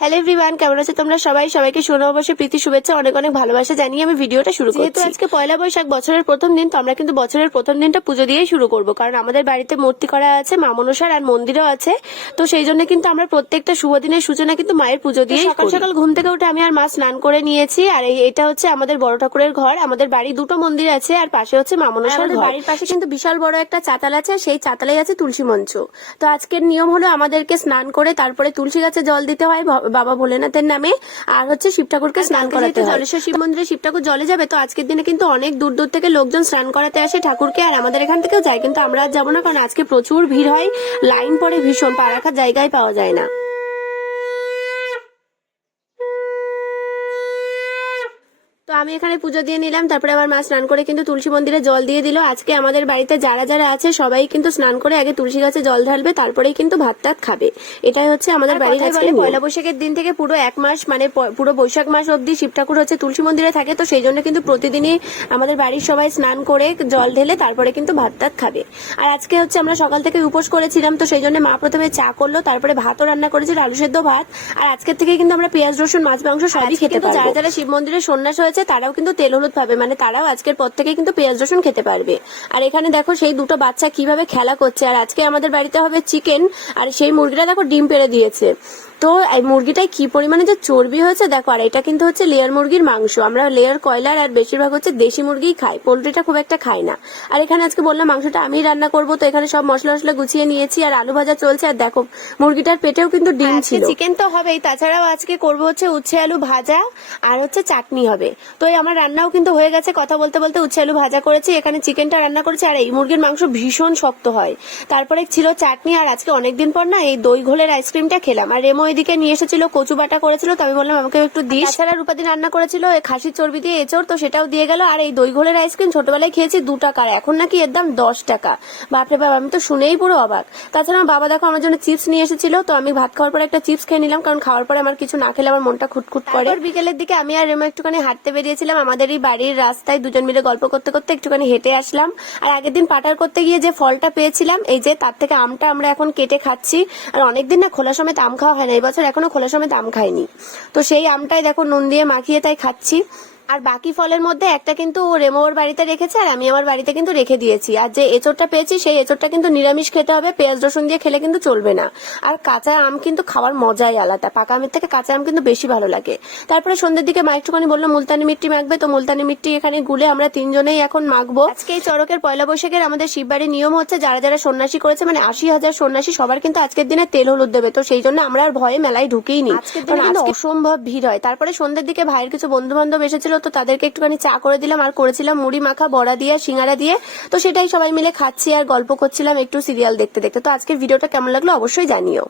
Hello everyone কেমন আছে তোমরা? সবাই সবাইকে সোনাবসে প্রীতি শুভেচ্ছা অনেক অনেক ভালোবাসা জানিয়ে আমি ভিডিওটা শুরু করছি। যেহেতু আজকে পয়লা বৈশাখ বছরের প্রথম দিন তো আমরা কিন্তু বছরের প্রথম দিনটা পুজো দিয়েই শুরু করব। কারণ আমাদের বাড়িতে মূর্তি করা আছে মা মনসার আর মন্দিরও আছে। তো সেই জন্য কিন্তু আমরা প্রত্যেকটা শুভ দিনের সূচনা কিন্তু মায়ের পুজো দিয়ে সকাল সকাল ঘুম থেকে উঠে আমি আর মা স্নান করে নিয়েছি। আর এটা হচ্ছে আমাদের বড় ঠাকুরের ঘর। আমাদের বাড়ি দুটো মন্দির আছে আর পাশে হচ্ছে মা মনসার বাড়ির পাশে কিন্তু বিশাল বড় একটা চাতাল আছে সেই চাতালাই আছে তুলসী মঞ্চ। তো আজকের নিয়ম হলো আমাদেরকে স্নান করে তারপরে তুলসী গাছে জল দিতে হয় বাবা ভোলেনাথের নামে আর হচ্ছে শিব ঠাকুরকে স্নান করাতে জলেশ্বর শিব মন্দিরে শিব ঠাকুর জলে যাবে তো আজকের দিনে কিন্তু অনেক দূর দূর থেকে লোকজন স্নান করাতে আসে ঠাকুরকে আর আমাদের এখান থেকেও যায় কিন্তু আমরা আর যাব না কারণ আজকে প্রচুর ভিড় হয় লাইন পরে ভীষণ পা রাখার জায়গায় পাওয়া যায় না। আমি এখানে পুজো দিয়ে নিলাম তারপরে আমার মা স্নান করে কিন্তু তুলসী মন্দিরে জল দিয়ে দিল। আজকে আমাদের বাড়িতে যারা যারা আছে সবাই কিন্তু স্নান করে আগে তুলসী গাছে জল ঢালবে তারপরেই কিন্তু ভাত টাত খাবে। এটাই হচ্ছে আমাদের বাড়ির আজকে পয়লা বৈশাখের দিন থেকে পুরো এক মাস মানে পুরো বৈশাখ মাস অবধি শিব ঠাকুর হচ্ছে তুলসী মন্দিরে থাকে তো সেই জন্য কিন্তু প্রতিদিনই আমাদের বাড়ির সবাই স্নান করে জল ঢেলে তারপরে কিন্তু ভাত টাত খাবে। আর আজকে হচ্ছে আমরা সকাল থেকে উপোস করেছিলাম তো সেই জন্য মা প্রথমে চা করল তারপরে ভাতও রান্না করেছিল আলু সেদ্ধ ভাত। আর আজকের থেকে কিন্তু আমরা পেঁয়াজ রসুন মাছ মাংস সবই খেতে পারব যারা যারা শিব মন্দিরে সন্ন্যাস হয়েছে তারাও কিন্তু তেল হলুদ পাবে। মানে তারাও আজকের পর থেকে কিন্তু পেঁয়াজ, রসুন খেতে পারবে। আর এখানে দেখো সেই দুটো বাচ্চা কীভাবে খেলা করছে। আর আজকে আমাদের বাড়িতে হবে চিকেন আর সেই মুরগিটা দেখো ডিম পেড়ে দিয়েছে। তো এই মুরগিটায় কি পরিমাণে যে চর্বি হয়েছে দেখো আর এটা কিন্তু হচ্ছে লেয়ার মুরগির মাংস। আমরা লেয়ার কয়লার আর বেশিরভাগ হচ্ছে দেশি মুরগিই খাই পোলট্রিটা খুব একটা খাই না। আর এখানে আজকে বললাম মাংসটা আমি রান্না করব তো এখানে সব মশলা মশলা গুছিয়ে নিয়েছি আর আলু ভাজা চলছে। আর দেখো মুরগিটার পেটেও কিন্তু ডিম ছিল। চিকেন তো হবেই তাছাড়াও আজকে করব হচ্ছে উচ্ছে আলু ভাজা আর হচ্ছে চাটনি হবে। তো এই আমার রান্নাও কিন্তু হয়ে গেছে কথা বলতে বলতে উচ্ছে আলু ভাজা করেছি এখানে চিকেনটা রান্না করেছি আর এই মুরগির মাংস ভীষণ শক্ত হয়। তারপরে ছিল চাটনি আর আজকে অনেকদিন পর না এই দই ঘোলের আইসক্রিমটা খেলাম। আর রেমো এদিকে নিয়ে এসেছিল কচু বাটা করেছিল তো আমি বললাম আমাকে একটু দিস। তাছাড়া রূপাদি রান্না করেছিল খাসির চর্বি দিয়ে এচোর তো সেটাও দিয়ে গেল। আর এই দই ঘোলের আইসক্রিম ছোটবেলায় খেয়েছি দু টাকার এখন নাকি এর দাম দশ টাকা। বাপরে বাবা আমি তো শুনেই পুরো অবাক। তাছাড়া আমার বাবা দেখো আমার জন্য চিপস নিয়ে এসেছিল তো আমি ভাত খাওয়ার পরে একটা চিপস খেয়ে নিলাম কারণ খাওয়ার পরে আমার কিছু না খেলে আমার মনটা খুটখুট করে। আর বিকেলের দিকে আমি আর রেমো একটুখানি হাঁটতে বেরিয়েছিলাম আমাদের এই বাড়ির রাস্তায় দুজন মিলে গল্প করতে করতে একটুখানি হেঁটে আসলাম। আর আগের দিন পাটার করতে গিয়ে যে ফলটা পেয়েছিলাম এই যে তার থেকে আমটা আমরা এখন কেটে খাচ্ছি। আর অনেকদিন না খোলা সমেত আম খাওয়া হয় না এবছর এখনও খোলার সময় দাম খায়নি তো সেই আমটাই দেখো নুন দিয়ে মাখিয়ে তাই খাচ্ছি। আর বাকি ফলের মধ্যে একটা কিন্তু রেমোর বাড়িতে রেখেছে আর আমি আমার বাড়িতে কিন্তু রেখে দিয়েছি। আর যে এচোরটা পেয়েছি সেই এচোরটা কিন্তু নিরামিষ খেতে হবে পেঁয়াজ রসুন দিয়ে খেলে কিন্তু চলবে না। আর কাঁচা আম কিন্তু খাওয়ার মজাই আলাদা পাকা আমের থেকে কাঁচা আম কিন্তু বেশি ভালো লাগে। তারপরে সন্ধ্যের দিকে মা একটুখানি বলল মুলতানি মিট্টি মাখবে? তো মুলতানি মিট্টি এখানে গুলে আমরা তিনজনেই এখন মাখবো। আজকে এই চড়কের পয়লা বৈশাখের আমাদের শিববাড়ির নিয়ম হচ্ছে যারা যারা সন্ন্যাসী করেছে মানে আশি হাজার সন্ন্যাসী সবার কিন্তু আজকের দিনে তেল হলুদ দেবে। তো সেই জন্য আমরা আর ভয়ে মেলায় ঢুকেই নি অসম্ভব ভিড় হয়। তারপরে সন্ধ্যের দিকে ভাইয়ের কিছু বন্ধু বান্ধব এসেছিল তো তাদেরকে একটুখানি চা করে দিলাম আর করেছিলাম মুড়ি মাখা, বড়া দিয়ে, সিঙ্গারা দিয়ে। তো সেটাই সবাই মিলে খাচ্ছি আর গল্প করছিলাম, একটু সিরিয়াল দেখতে দেখতে। তো আজকের ভিডিওটা কেমন লাগল অবশ্যই জানিও।